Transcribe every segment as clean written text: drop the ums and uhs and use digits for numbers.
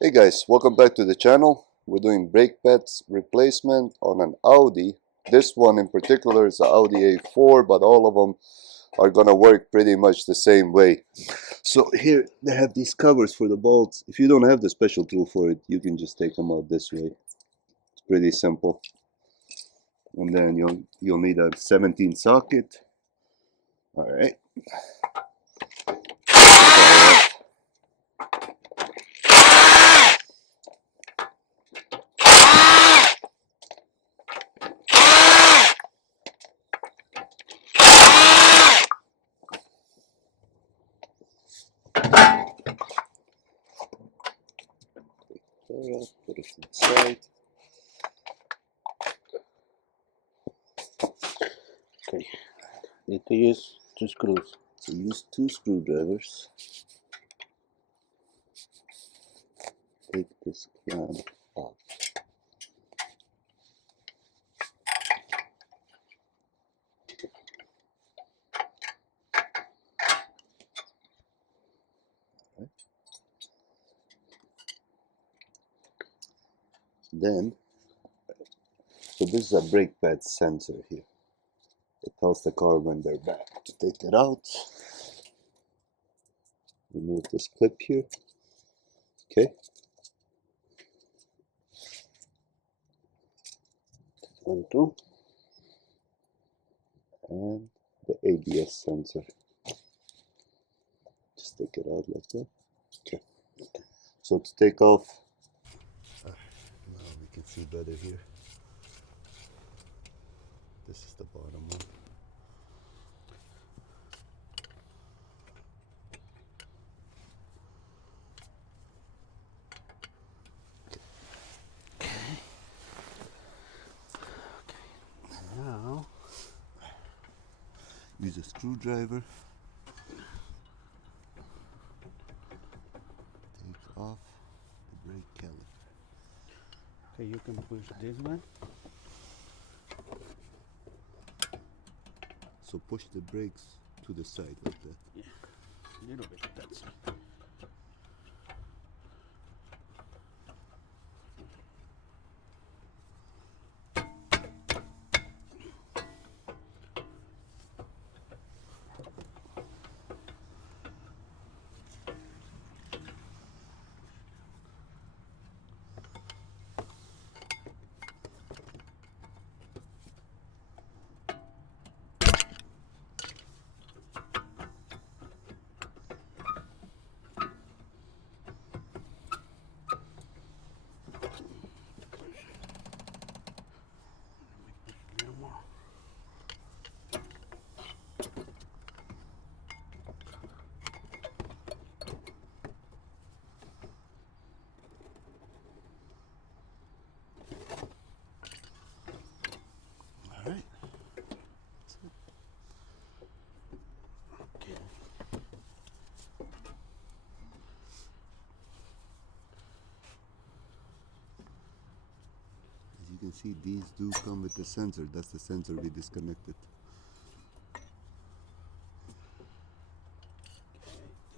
Hey guys, welcome back to the channel. We're doing brake pads replacement on an Audi. This one in particular is the Audi A4, but all of them are gonna work pretty much the same way. So here they have these covers for the bolts. If you don't have the special tool for it, you can just take them out this way. It's pretty simple. And then you'll need a 17 socket. All right. Put it to the side. Okay, need to use 2 screws. So use 2 screwdrivers. Take this can off. Then, so this is a brake pad sensor here. It tells the car when they're back to take it out. Remove this clip here. Okay. 1, 2. And the ABS sensor. Just take it out like that. Okay. So to take off. Now we can see better here. This is the bottom one. Now, Use a screwdriver. Take off the brake caliper. okay, you can push this one. So push the brakes to the side like that. Yeah, a little bit, that's it. A little more. All right. Okay. As you can see, these do come with the sensor. That's the sensor we disconnected.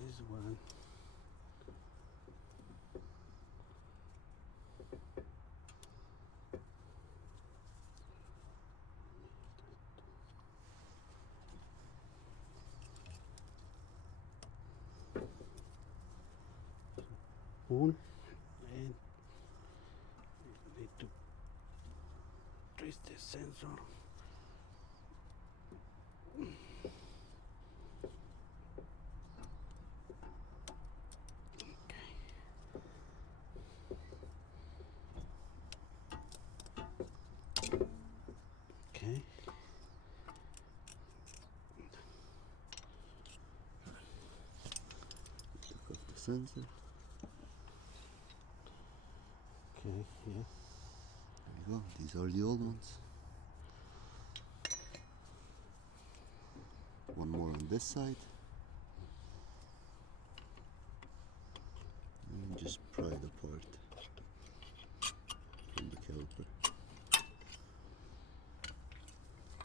This one. Pull and need to twist the sensor. Okay. Take off the sensor. Okay, yeah. There you go. These are the old ones. One more on this side. And just pry it apart from the caliper.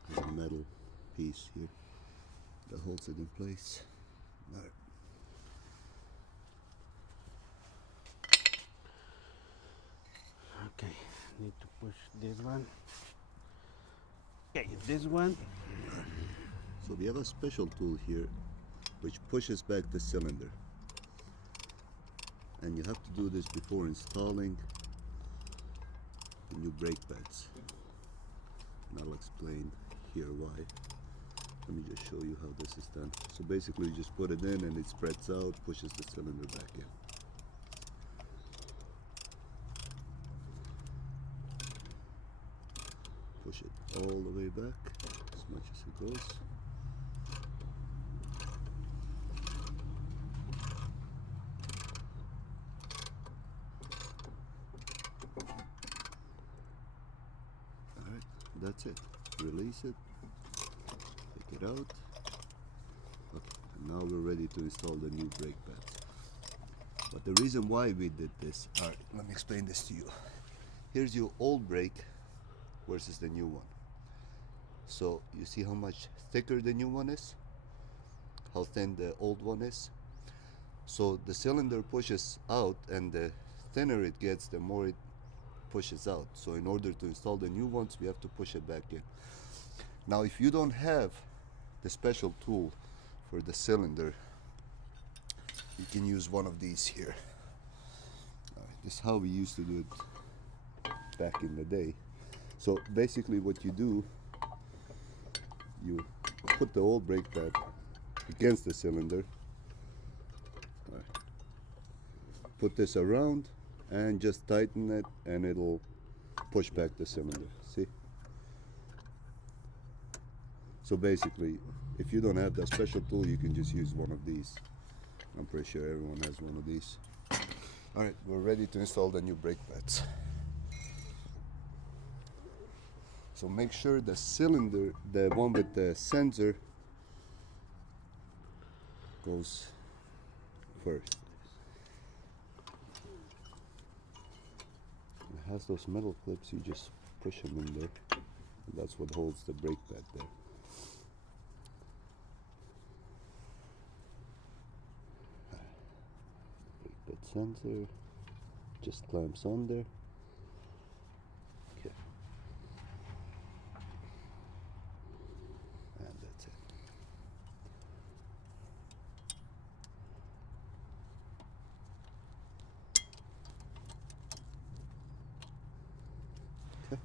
There's a metal piece here that holds it in place. All right. Need to push this one. Okay, this one. So we have a special tool here which pushes back the cylinder. And you have to do this before installing the new brake pads. And I'll explain here why. Let me just show you how this is done. So basically you just put it in and it spreads out, pushes the cylinder back in. Push it all the way back as much as it goes. Alright, that's it. Release it. Take it out. Okay, and now we're ready to install the new brake pads. But the reason why we did this, alright, let me explain this to you. Here's your old brake versus the new one. So you see how much thicker the new one is, how thin the old one is. So the cylinder pushes out, and the thinner it gets, the more it pushes out. So in order to install the new ones, we have to push it back in. Now if you don't have the special tool for the cylinder, you can use one of these here. This is how we used to do it back in the day. So basically what you do, you put the old brake pad against the cylinder, put this around and just tighten it, and it'll push back the cylinder. See? So basically, if you don't have that special tool, you can just use one of these. I'm pretty sure everyone has one of these. Alright, we're ready to install the new brake pads. So make sure the cylinder, the one with the sensor, goes first. It has those metal clips, you just push them in there. And that's what holds the brake pad there. Brake pad sensor just clamps on there. Okay. And that's it. Okay.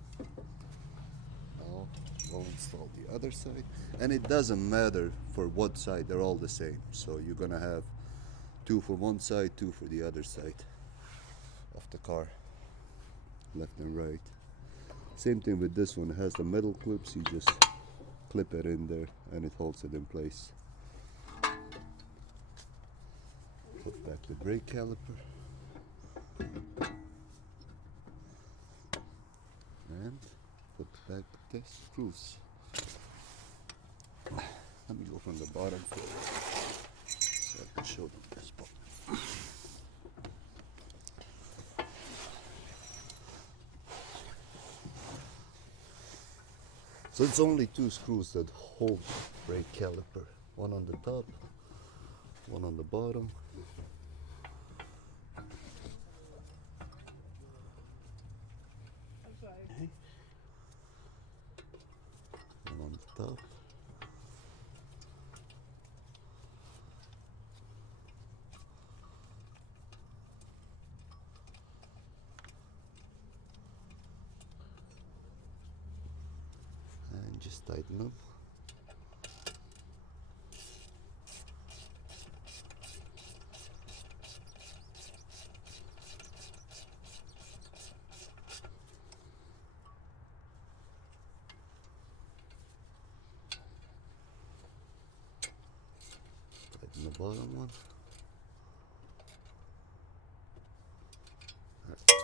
Now we'll install the other side. And it doesn't matter for what side, they're all the same. So you're gonna have two for one side, two for the other side of the car, left and right. Same thing with this one. It has the metal clips, you just clip it in there and it holds it in place. Put back the brake caliper and put back the screws. Let me go from the bottom so I can show them this part. So it's only two screws that hold the brake caliper. One on the top, one on the bottom. Okay. One on the top. And just tighten them. Tighten the bottom one.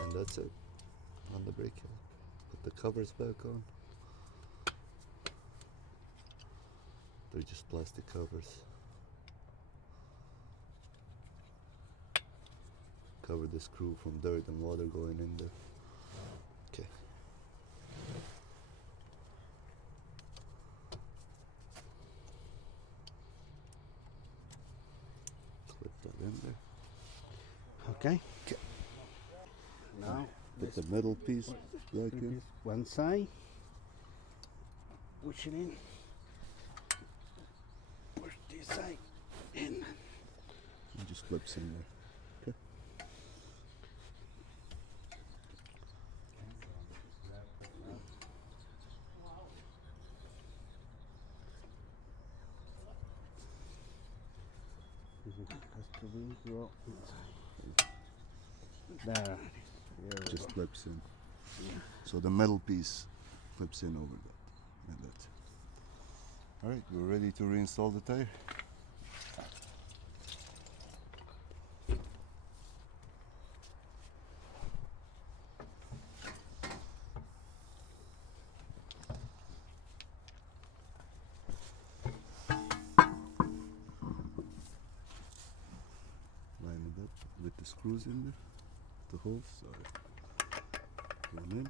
And that's it on the brake caliper. Put the covers back on. They're just plastic covers. Cover the screw from dirt and water going in there. Okay. Clip that in there. Okay. Okay. Now Put the middle piece back in. This one side. Push it in. Push this side in. It just clips in there. Okay. Has to be go inside. There. It just clips in. So the metal piece clips in over that. And that's it. Alright, we're ready to reinstall the tire. Line it up with the screws in there, the holes, sorry. One in.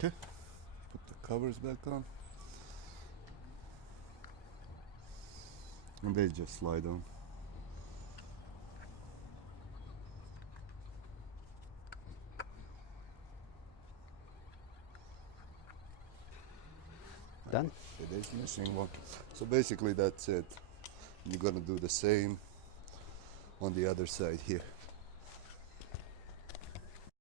Okay, put the covers back on. And they just slide on. Done? It is missing one. So basically that's it. You're gonna do the same on the other side here.